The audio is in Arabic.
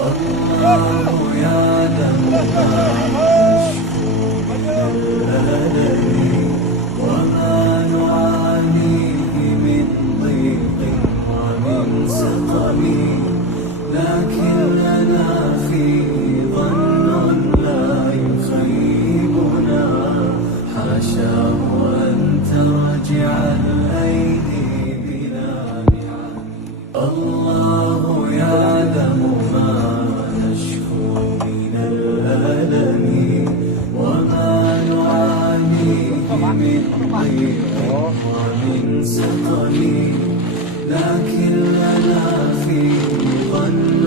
الله يعلم ما نشكو من الألم وما نعانيه من ضيق ومن سقم، لكن لنا فيه ظن لا يخيبنا، حاشاه أن ترجع الأيدي بلا نعم. الله يعلم ما نشكو من الألم وما نعانيه من ضيق ومن سقم، لكن لنا فيه ظن